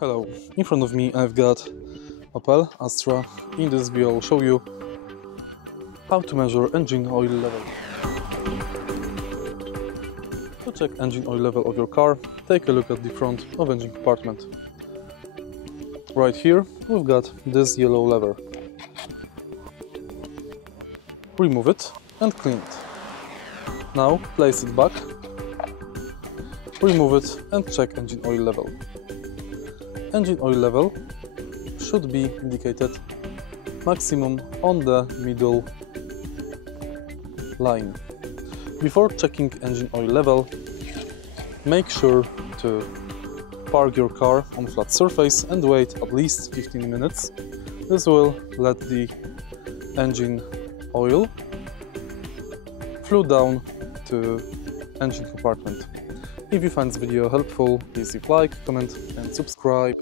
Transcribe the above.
Hello, in front of me I've got Opel Astra. In this video I'll show you how to measure engine oil level. To check engine oil level of your car, take a look at the front of engine compartment. Right here we've got this yellow lever. Remove it and clean it. Now place it back, remove it and check engine oil level. Engine oil level should be indicated maximum on the middle line. Before checking engine oil level, make sure to park your car on flat surface and wait at least 15 minutes. This will let the engine oil flow down to engine compartment. If you find this video helpful, please leave like, comment and subscribe.